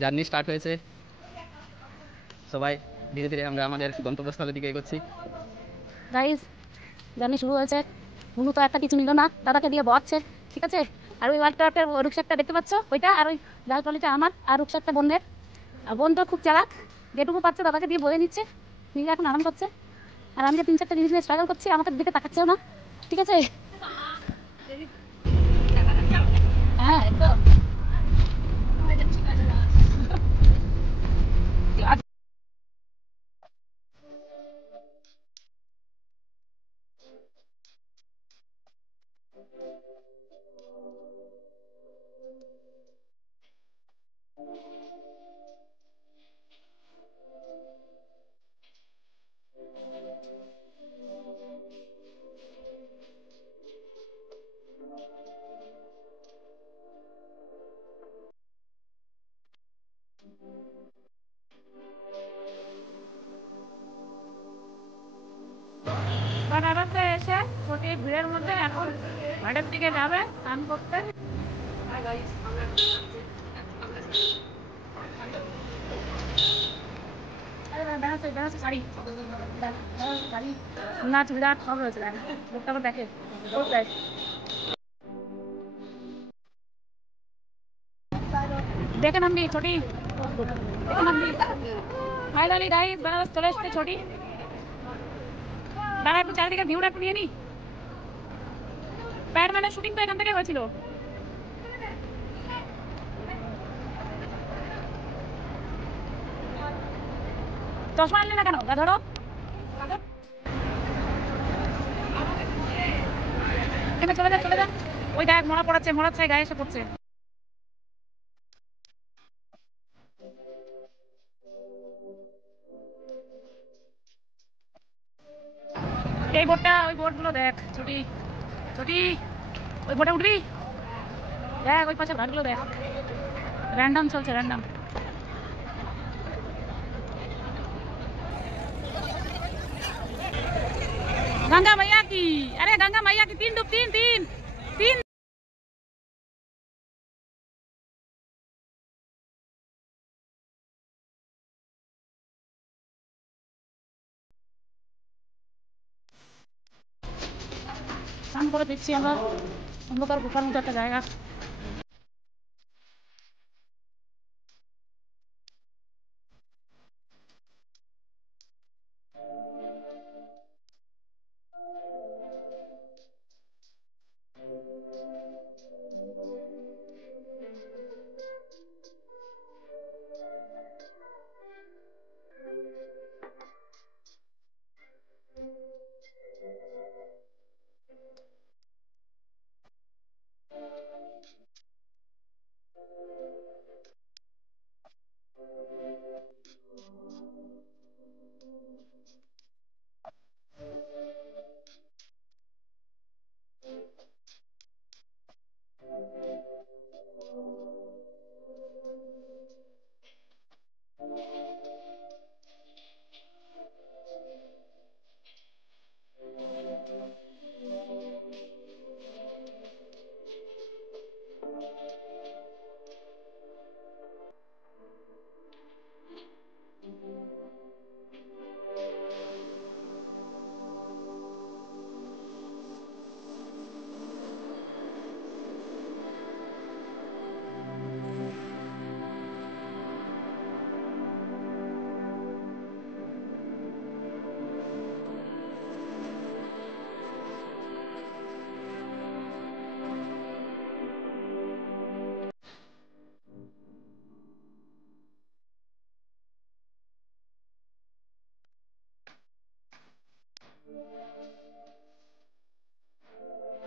Journey start হয়েছে, সবাই ধীরে ধীরে আমরা আমাদের গন্তব্যস্থলের দিকে এগোচ্ছি। গাইস, জার্নি শুরু হয়েছে। মুনু তো একটা কিছু নিল না, দাদাকে দিয়ে বকছে, ঠিক আছে। আর ওই ওয়ার্ল্ড রুকস্যাকটা দেখতে পাচ্ছ, ওইটা আর ওই লাল ট্রলিটা আমার, আর রুকস্যাকটা বোনের। আর বোন তো খুব চালাক, যেটুকু পাচ্ছে দাদাকে দিয়ে বয়ে নিচ্ছে, নিজে এখন আরাম করছে। আর আমি যে 3-4টা জিনিস নিয়ে স্ট্রাগল করছি, আমাকে দিকে তাকাচ্ছেও না, ঠিক আছে। হ্যাঁ একদম। বানারসে এসে প্রতি ভিড়ের মধ্যে এখন ঘাটের দিকে যাবে স্নান করতে। বেড়াচ্ছে বেড়াচ্ছে শাড়ি শাড়ি না চুড়িদার সব রয়েছে, লোকটা আবার দেখে দেখে নামবি ছোটি, দেখে নামবি। ফাইনালি গাইস বেনারস চলে এসছে ছোটি। দাঁড়া একটু চারিদিকে ভিউটা একটু নিয়ে নি। ব্যাটম্যানের শুটিং তো এখান থেকে হয়েছিল। চশমা আনলে না কেন? ধরো চলে যা চলে যা। ওই দেখ মরা পড়াচ্ছে, মরাচ্ছে গায়ে এসে পড়ছে। এই বোর্ডটা, ওই বোর্ডগুলো দেখ ছোটি ছোটি, ওই বোর্ডে উঠবি, দেখ ওই পাশে ঘাটগুলো দেখ, র্যান্ডম চলছে র্যান্ডম। गंगा मैया की, अरे गंगा मैया की 3 डूब, 3 স্নান করে দিচ্ছি আমরা অন্ধকার গুফার মতো একটা জায়গা।